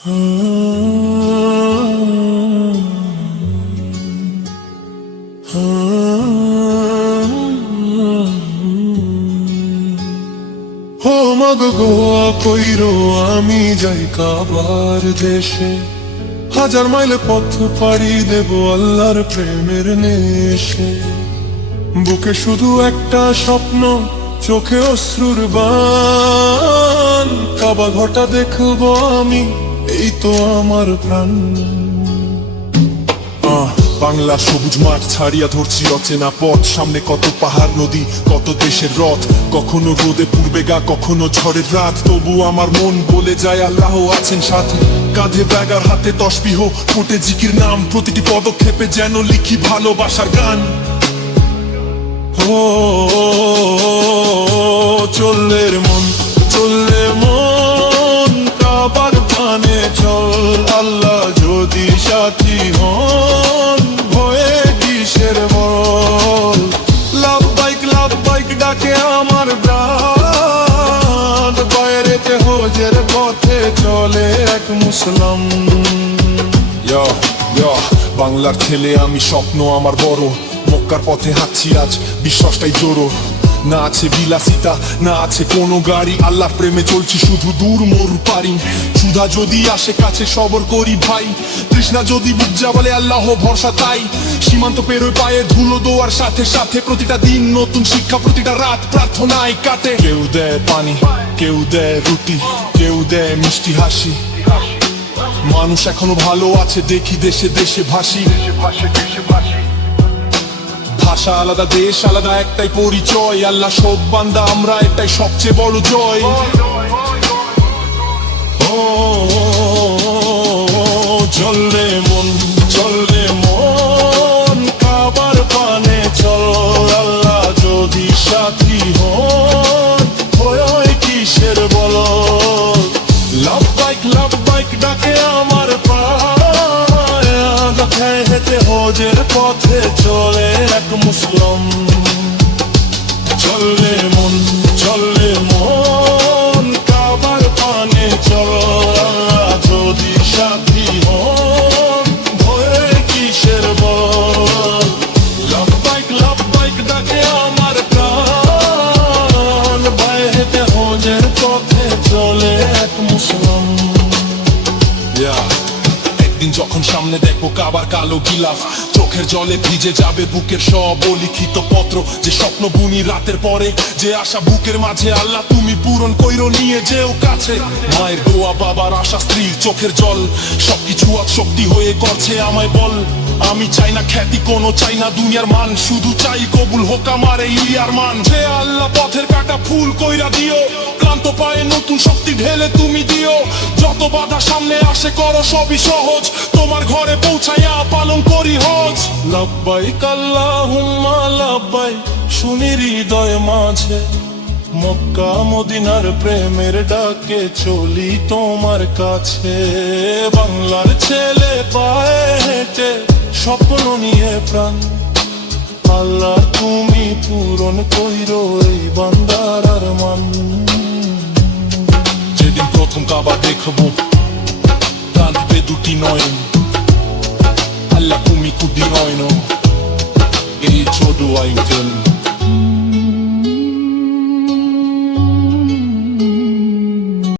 মাগো গোয়া কইরো আমি যাই কাবার দেশে, হাজার মাইল পথ পাড়ি দেব আল্লাহর প্রেমের নেশে। বুকে শুধু একটা স্বপ্ন, চোখে অশ্রুর বান, কাবা ঘটা দেখব আমি, এই তো আমার প্রাণ। বাংলা সবুজ মাঠ ছাড়িয়া ধরছি অচেনা পথ, সামনে কত পাহাড় নদী, কত দেশের রথ, কখনো রোদে পূর্বে গা, কখনো ঝড়ের রাত। তবু আমার মন বলে যায় আল্লাহ আছেন সাথে, কাঁধে ব্যাগার হাতে তসবিহ, ফুটে জিকির নাম, প্রতিটি পদক্ষেপে যেন লিখি ভালোবাসার গান। ও চললে মন, চললে মন কাবার পানে চল, আল্লাহ যদি সাথী হন ভয়ে কিসের বল। লাব্বাইক লাব্বাইক ডাকে আমার প্রাণ, বাইরেতে হজের পথে চলে এক মুসলাম। বাংলার ছেলে আমি, স্বপ্ন আমার বড়, মক্কার পথে হাঁটছি আজ, বিশ্বাসটাই জোরো। না আছে বিলাসিতা, না আছে কোনো গাড়ি, আল্লাহর প্রেমে চলছি শুধু দূর মোর পারি। সুধা যদি আসে কাছে সবর করি ভাই, তৃষ্ণা যদি বুক জাবালে আল্লাহ ভরসা তাই। সীমান্ত পেরোয় পায়ে ধুলো দোয়ার সাথে সাথে, প্রতিটা দিন নতুন শিক্ষা, প্রতিটা রাত প্রার্থনায় কাটে। কেউ দেয় পানি, কেউ দেয় রুটি, কেউ দেয় মিষ্টি হাসি। মানুষ এখনো ভালো আছে দেখি, দেশে দেশে ভাসি। ভাষা আলাদা, দেশ আলাদা, একটাই পরিচয়, আল্লাহ সব বান্দা আমরা, একটাই সবচেয়ে বড় জয়। ও চললে মন, চললে মন কাবার পানে চল, আল্লাহ যদি সাথী হন ভয় কিসের বল। লাব্বাইক লাব্বাইক ডাকে আমার পায়, কথায় হেঁটে হজের পথে চলে এক মুসলমান। চললে মন, চললে মন কাবার পানে চল, আল্লাহ যদি সাথী হন ভয়ে কিসের বল। লাব্বাইক লাব্বাইক ডাকে আমার প্রাণ, ভয়ে হেঁটে হজের পথে চলে এক মুসলমান। একদিন যখন সামনে দেখবো কাবার কালো গিলাফ, চোখের জলে ভিজে যাবে বুকের সব লিখিত পত্র। যে স্বপ্ন বুনি রাতের পরে, যে আশা বুকের মাঝে, আল্লাহ তুমি পূরণ কইরো নিয়ে যেও কাছে। মায়ের দোয়া, বাবার আশা, স্ত্রীর চোখের জল, সবকিছু আজ শক্তি হয়ে করছে আমায় বল। আমি চাই না খ্যাতি, কোনো চাই না দুনিয়ার মান, শুধু চাই কবুল হোক আমার এই আর মান। যে আল্লাহ পথের কাটা ফুল কইরা দিও, ক্লান্ত পায়ে নতুন শক্তি ঢেলে তুমি দিও। যত বাধা সামনে আসে করো সবই সহজ, তোমার ঘরে পৌঁছাইয়া পালন করি হজ। লাব্বাইক আল্লাহুম্মা লাব্বাইক শুনি হৃদয় মাঝে, মক্কা মদিনার প্রেমের ডাকে চলি তোমার কাছে। বাংলার ছেলে পায়ে হেঁটে স্বপ্ন নিয়ে প্রাণ, আল্লাহ তুমি পূরণ কইরো এই বান্দার আরমান। যেদিন প্রথম কাবা দেখবো কাঁদবে দুটি নয়ন, আল্লাহ তুমি কুদি নয়ন, এই ছোট আইটেল।